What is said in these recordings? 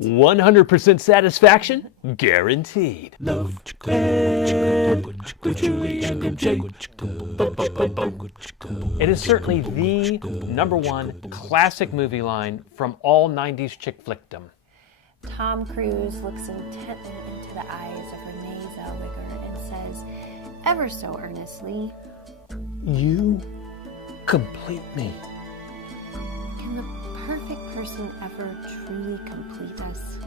100% satisfaction guaranteed. Love Ed with Julie and MJ. It is certainly the #1 classic movie line from all 90s chick flickdom. Tom Cruise looks intently into the eyes of Renee Zellweger and says, ever so earnestly, "You complete me." can the perfect person ever truly complete us?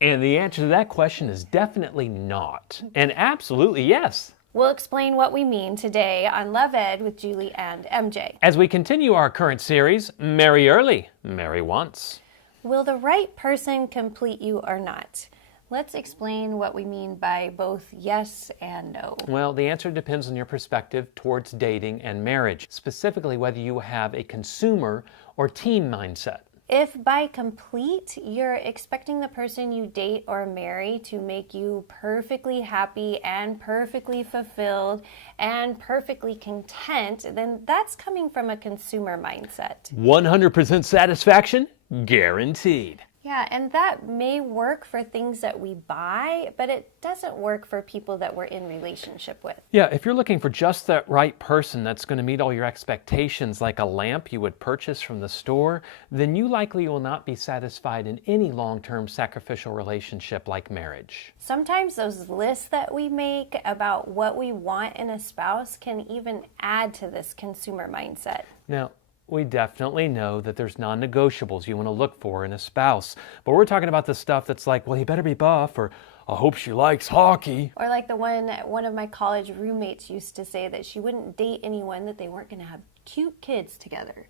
And the answer to that question is definitely not. And absolutely yes. We'll explain what we mean today on Love Ed with Julie and MJ. As we continue our current series, Marry Early, Marry Once. Will the right person complete you or not? Let's explain what we mean by both yes and no. Well, the answer depends on your perspective towards dating and marriage, specifically whether you have a consumer or team mindset. If by complete, you're expecting the person you date or marry to make you perfectly happy and perfectly fulfilled and perfectly content, then that's coming from a consumer mindset. 100% satisfaction guaranteed. Yeah, and that may work for things that we buy, but it doesn't work for people that we're in relationship with. Yeah, if you're looking for just that right person that's going to meet all your expectations, like a lamp you would purchase from the store, then you likely will not be satisfied in any long-term sacrificial relationship like marriage. Sometimes those lists that we make about what we want in a spouse can even add to this consumer mindset. Now, we definitely know that there's non-negotiables you want to look for in a spouse, but we're talking about the stuff that's like, well, he better be buff, or I hope she likes hockey. Or like the one of my college roommates used to say that she wouldn't date anyone that they weren't going to have cute kids together.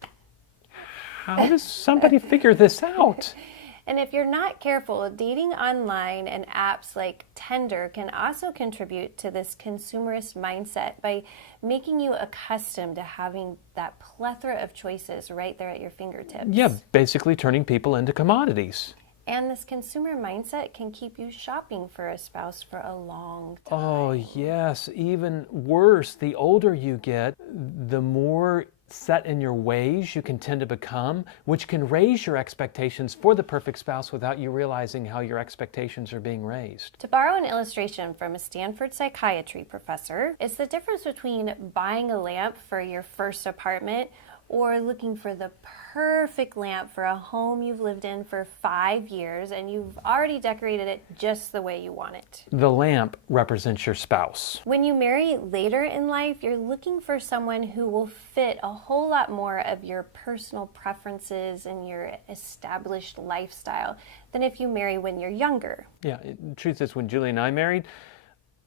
How does somebody figure this out? And if you're not careful, dating online and apps like Tinder can also contribute to this consumerist mindset by making you accustomed to having that plethora of choices right there at your fingertips. Yeah, basically turning people into commodities. And this consumer mindset can keep you shopping for a spouse for a long time. Oh, yes. Even worse, the older you get, the more set in your ways you can tend to become, which can raise your expectations for the perfect spouse without you realizing how your expectations are being raised. To borrow an illustration from a Stanford psychiatry professor, it's the difference between buying a lamp for your first apartment or looking for the perfect lamp for a home you've lived in for 5 years and you've already decorated it just the way you want it. The lamp represents your spouse. When you marry later in life, you're looking for someone who will fit a whole lot more of your personal preferences and your established lifestyle than if you marry when you're younger. Yeah, the truth is, when Julie and I married,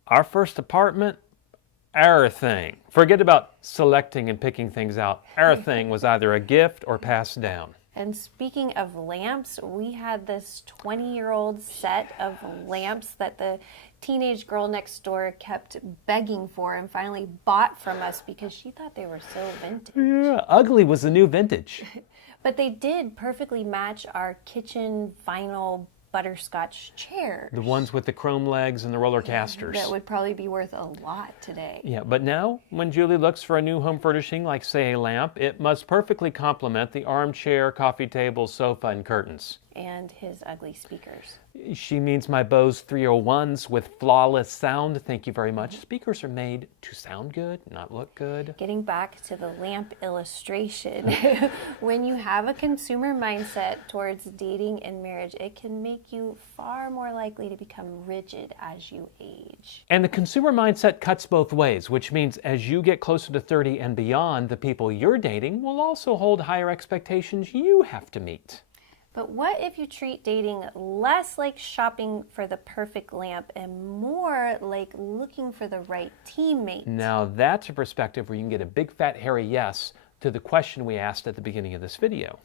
our first apartment, our thing. Forget about selecting and picking things out. Our thing was either a gift or passed down. And speaking of lamps, we had this 20-year-old set of lamps that the teenage girl next door kept begging for and finally bought from us because she thought they were so vintage. Yeah, ugly was the new vintage. But they did perfectly match our kitchen vinyl butterscotch chairs. The ones with the chrome legs and the roller casters. That would probably be worth a lot today. Yeah, but now, when Julie looks for a new home furnishing, like say a lamp, it must perfectly complement the armchair, coffee table, sofa, and curtains. And his ugly speakers. She means my Bose 301s with flawless sound. Thank you very much. Speakers are made to sound good, not look good. Getting back to the lamp illustration, when you have a consumer mindset towards dating and marriage, it can make you far more likely to become rigid as you age. And the consumer mindset cuts both ways, which means as you get closer to 30 and beyond, the people you're dating will also hold higher expectations you have to meet. But what if you treat dating less like shopping for the perfect lamp and more like looking for the right teammate? Now that's a perspective where you can get a big fat hairy yes to the question we asked at the beginning of this video.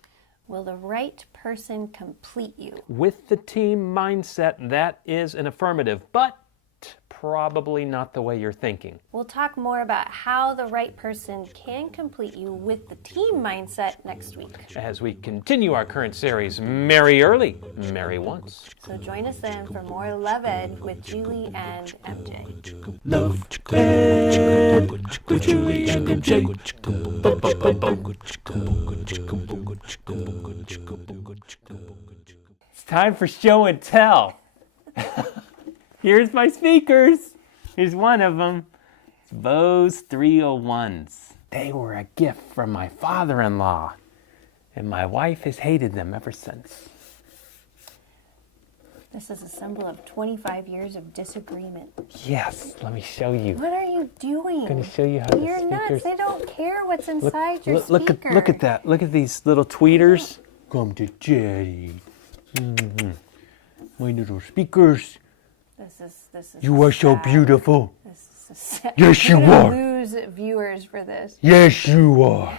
Will the right person complete you? With the team mindset, that is an affirmative, but probably not the way you're thinking. We'll talk more about how the right person can complete you with the team mindset next week. As we continue our current series, Marry Early, Marry Once. So join us then for more Love Ed with Julie and MJ. Love Ed with Julie and MJ. It's time for show and tell. Here's my speakers. Here's one of them. It's Bose 301s. They were a gift from my father-in-law, and my wife has hated them ever since. This is a symbol of 25 years of disagreement. Yes, let me show you. What are you doing? I'm going to show you how the You're nuts. speakers... They don't care what's inside your Look speaker. look at that. Look at these little tweeters. Come to Daddy. My little speakers. This is You are so sad. beautiful. This is sad. Yes, you We're gonna are. lose viewers for this. Yes, you are.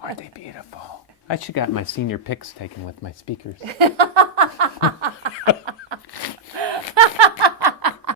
Aren't they beautiful? I should got my senior pics taken with my speakers.